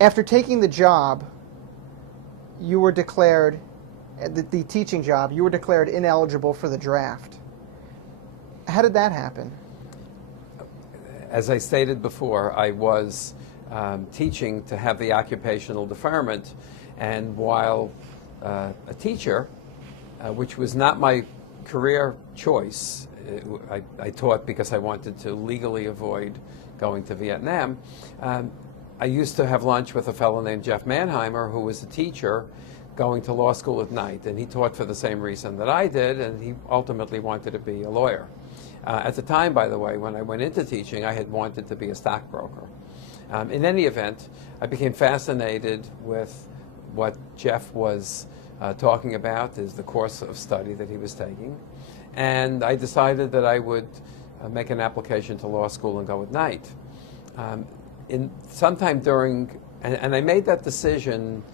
After taking the job, you were declared, the teaching job, you were declared ineligible for the draft. How did that happen? As I stated before, I was teaching to have the occupational deferment, and while a teacher, which was not my career choice, I taught because I wanted to legally avoid going to Vietnam. I used to have lunch with a fellow named Jeff Mannheimer, who was a teacher going to law school at night, and he taught for the same reason that I did, and he ultimately wanted to be a lawyer. At the time, by the way, when I went into teaching, I had wanted to be a stockbroker. In any event, I became fascinated with what Jeff was talking about, is the course of study that he was taking, and I decided that I would make an application to law school and go at night. Sometime during, and I made that decision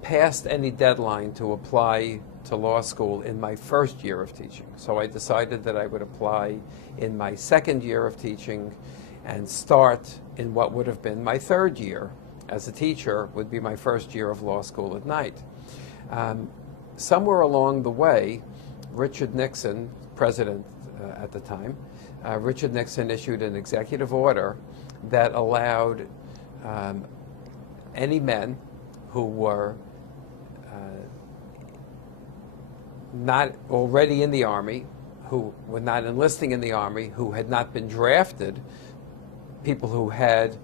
past any deadline to apply to law school in my first year of teaching. So I decided that I would apply in my second year of teaching and start in what would have been my third year as a teacher, would be my first year of law school at night. Somewhere along the way, Richard Nixon, president at the time, Richard Nixon issued an executive order that allowed any men who were not already in the Army, who were not enlisting in the Army, who had not been drafted, people who had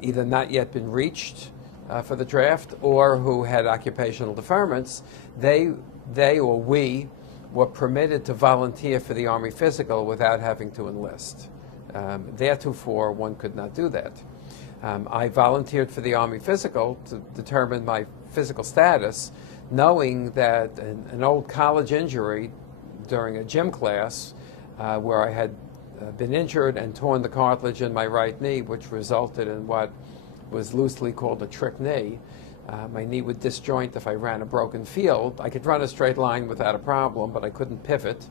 either not yet been reached for the draft or who had occupational deferments, they or we were permitted to volunteer for the Army physical without having to enlist. Theretofore, one could not do that. I volunteered for the Army physical to determine my physical status, knowing that an old college injury during a gym class where I had been injured and torn the cartilage in my right knee, which resulted in what was loosely called a trick knee. My knee would disjoint if I ran a broken field. I could run a straight line without a problem, but I couldn't pivot.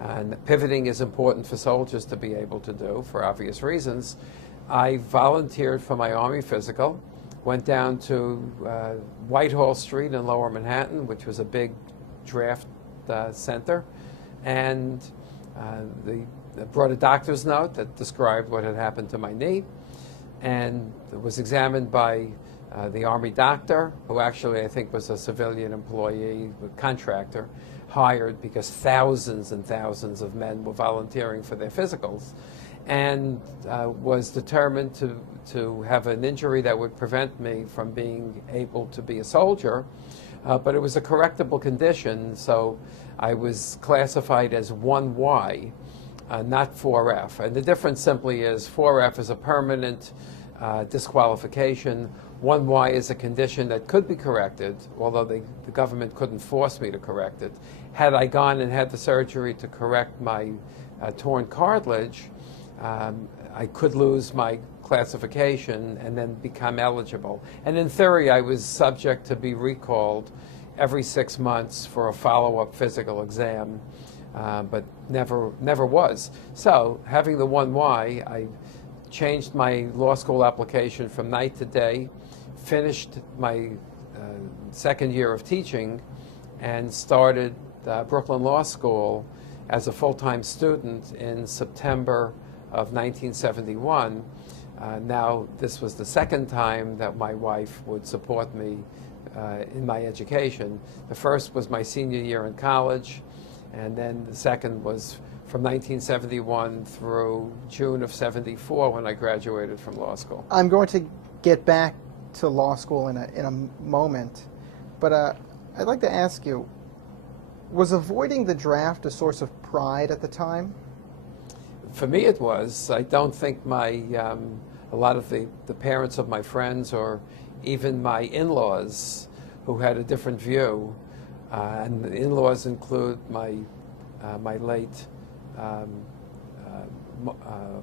And pivoting is important for soldiers to be able to do for obvious reasons. I volunteered for my Army physical, went down to Whitehall Street in Lower Manhattan, which was a big draft center, and brought a doctor's note that described what had happened to my knee, and it was examined by the Army doctor, who actually I think was a civilian employee, contractor, hired because thousands and thousands of men were volunteering for their physicals, and was determined to have an injury that would prevent me from being able to be a soldier, but it was a correctable condition, so I was classified as 1Y, not 4F. And the difference simply is 4F is a permanent disqualification. 1Y is a condition that could be corrected, although the government couldn't force me to correct it. Had I gone and had the surgery to correct my torn cartilage, I could lose my classification and then become eligible. And in theory, I was subject to be recalled every 6 months for a follow-up physical exam, but never was. So having the 1Y, I changed my law school application from night to day, finished my second year of teaching, and started Brooklyn Law School as a full-time student in September of 1971. Now, this was the second time that my wife would support me in my education. The first was my senior year in college, and then the second was from 1971 through June of '74 when I graduated from law school. I'm going to get back to law school in a moment, but I'd like to ask you, was avoiding the draft a source of pride at the time? For me it was. I don't think a lot of the parents of my friends or even my in-laws who had a different view, and the in-laws include my late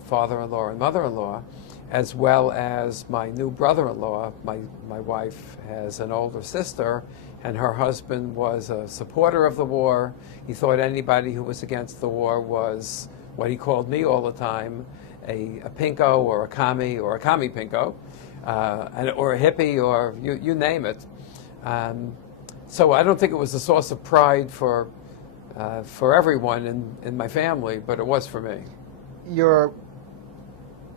father-in-law and mother-in-law, as well as my new brother-in-law. My wife has an older sister, and her husband was a supporter of the war. He thought anybody who was against the war was what he called me all the time, a pinko or a commie pinko. or a hippie, or you name it. So I don't think it was a source of pride for everyone in my family, but it was for me. Your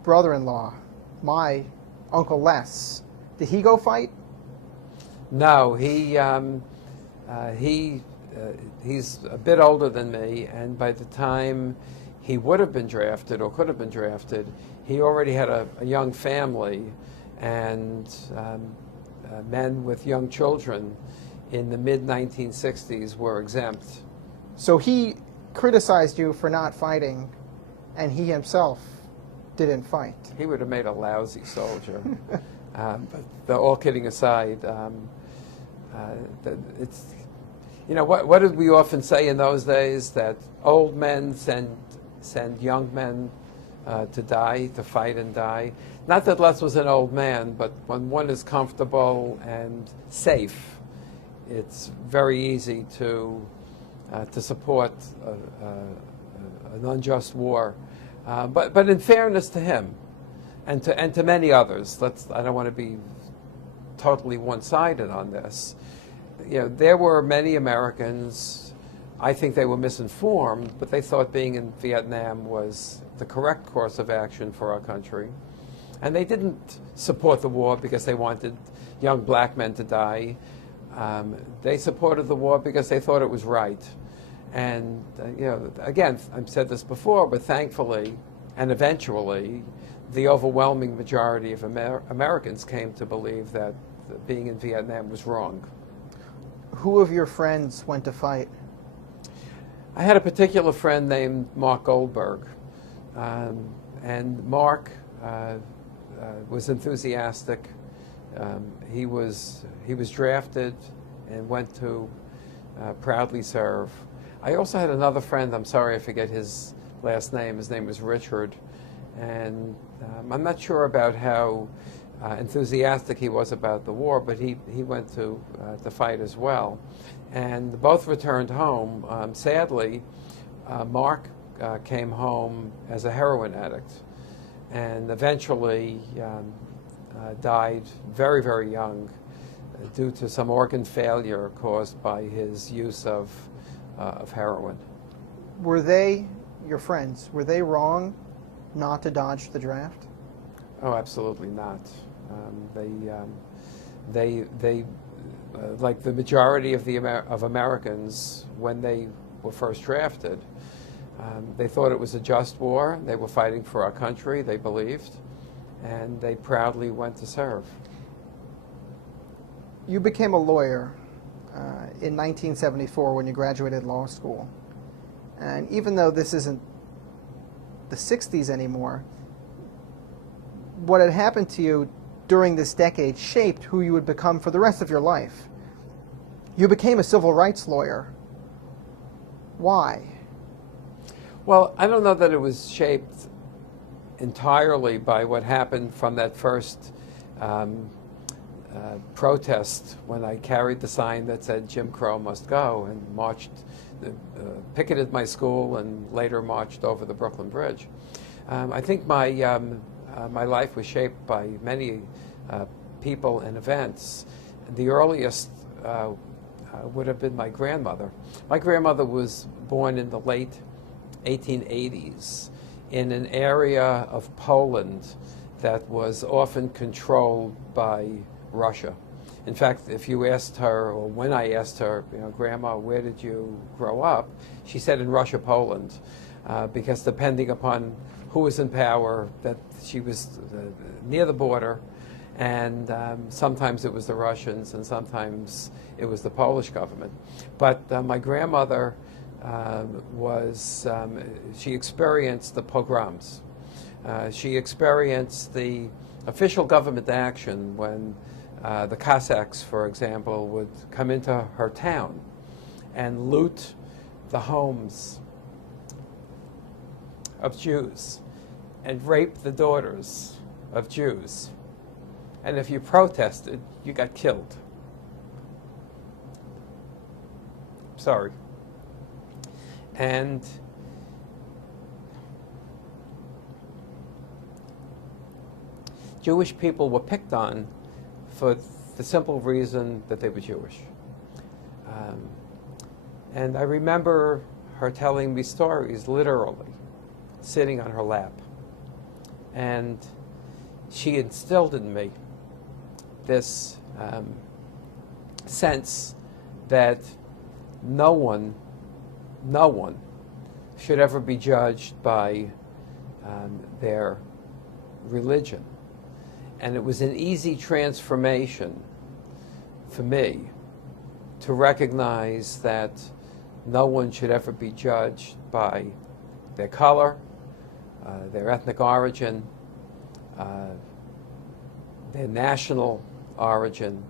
brother-in-law, my Uncle Les, did he go fight? No, he's a bit older than me, and by the time he would have been drafted or could have been drafted, he already had a young family, and men with young children in the mid-1960s were exempt. So he criticized you for not fighting, and he himself didn't fight. He would have made a lousy soldier. But all kidding aside, it's, what did we often say in those days? That old men send young men to die, to fight and die. Not that Les was an old man, but when one is comfortable and safe, it's very easy to support an unjust war. But in fairness to him, and to many others, I don't want to be totally one-sided on this. There were many Americans, I think they were misinformed, but they thought being in Vietnam was the correct course of action for our country. And they didn't support the war because they wanted young black men to die. They supported the war because they thought it was right. And, again, I've said this before, but thankfully and eventually, the overwhelming majority of Americans came to believe that being in Vietnam was wrong. Who of your friends went to fight? I had a particular friend named Mark Goldberg. And Mark was enthusiastic. He was drafted and went to proudly serve. I also had another friend, I'm sorry I forget his last name. His name was Richard. And I'm not sure about how enthusiastic he was about the war, but he went to fight as well. And both returned home. Sadly, Mark came home as a heroin addict and eventually died very, very young due to some organ failure caused by his use of heroin. Were they, your friends, were they wrong not to dodge the draft? Oh, absolutely not. They like the majority of Americans, when they were first drafted, they thought it was a just war. They were fighting for our country, they believed, and they proudly went to serve. You became a lawyer in 1974 when you graduated law school. And even though this isn't the 60s anymore, what had happened to you during this decade shaped who you would become for the rest of your life. You became a civil rights lawyer. Why? Well, I don't know that it was shaped entirely by what happened from that first protest when I carried the sign that said Jim Crow must go and marched, picketed my school and later marched over the Brooklyn Bridge. I think my life was shaped by many people and events. The earliest would have been my grandmother. My grandmother was born in the late 1880s in an area of Poland that was often controlled by Russia. In fact, if you asked her, or when I asked her, Grandma, where did you grow up? She said in Russia, Poland, because depending upon who was in power, that she was near the border, and sometimes it was the Russians, and sometimes it was the Polish government. But my grandmother she experienced the pogroms. She experienced the official government action when the Cossacks, for example, would come into her town and loot the homes of Jews and rape the daughters of Jews. And if you protested, you got killed. Sorry. And Jewish people were picked on for the simple reason that they were Jewish. And I remember her telling me stories, literally, sitting on her lap. And she instilled in me this sense that no one should ever be judged by their religion. And it was an easy transformation for me to recognize that no one should ever be judged by their color, their ethnic origin, their national origin,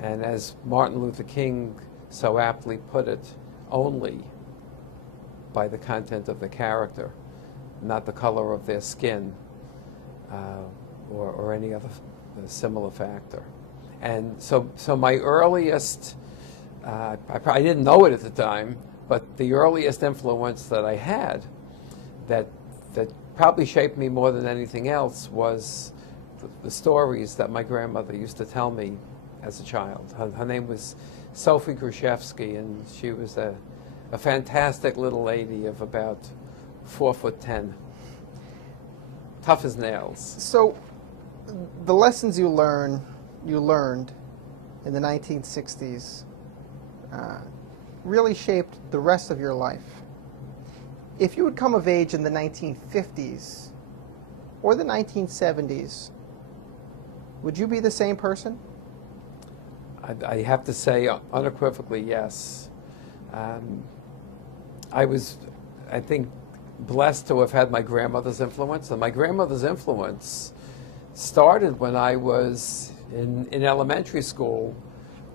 and as Martin Luther King so aptly put it, only by the content of the character, not the color of their skin or any other similar factor. And so my earliest, I didn't know it at the time, but the earliest influence that I had that probably shaped me more than anything else was the stories that my grandmother used to tell me as a child. Her name was Sophie Gruszewski, and she was a fantastic little lady of about 4'10", tough as nails. So, the lessons you learned in the 1960s really shaped the rest of your life. If you would come of age in the 1950s or the 1970s, would you be the same person? I have to say unequivocally yes. I was, I think, blessed to have had my grandmother's influence, and my grandmother's influence started when I was in elementary school,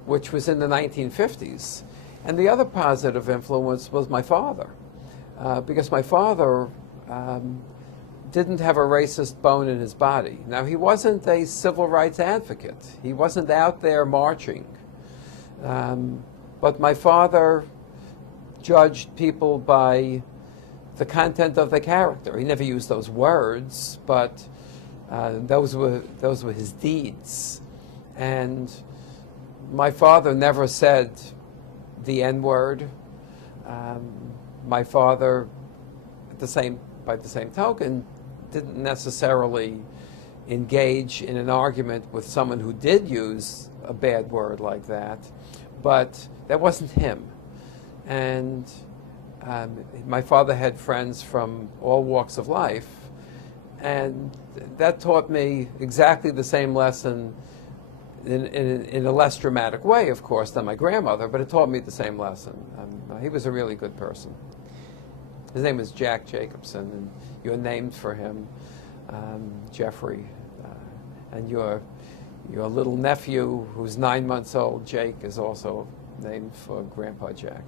which was in the 1950s. And the other positive influence was my father, because my father didn't have a racist bone in his body. Now, he wasn't a civil rights advocate. He wasn't out there marching. But my father judged people by the content of the character. He never used those words, but those were his deeds. And my father never said the N-word. My father, by the same token, didn't necessarily engage in an argument with someone who did use a bad word like that, but that wasn't him. And my father had friends from all walks of life, and that taught me exactly the same lesson in a less dramatic way, of course, than my grandmother, but it taught me the same lesson. He was a really good person. His name is Jack Jacobson, and you're named for him, Jeffrey. And your little nephew, who's 9 months old, Jake, is also named for Grandpa Jack.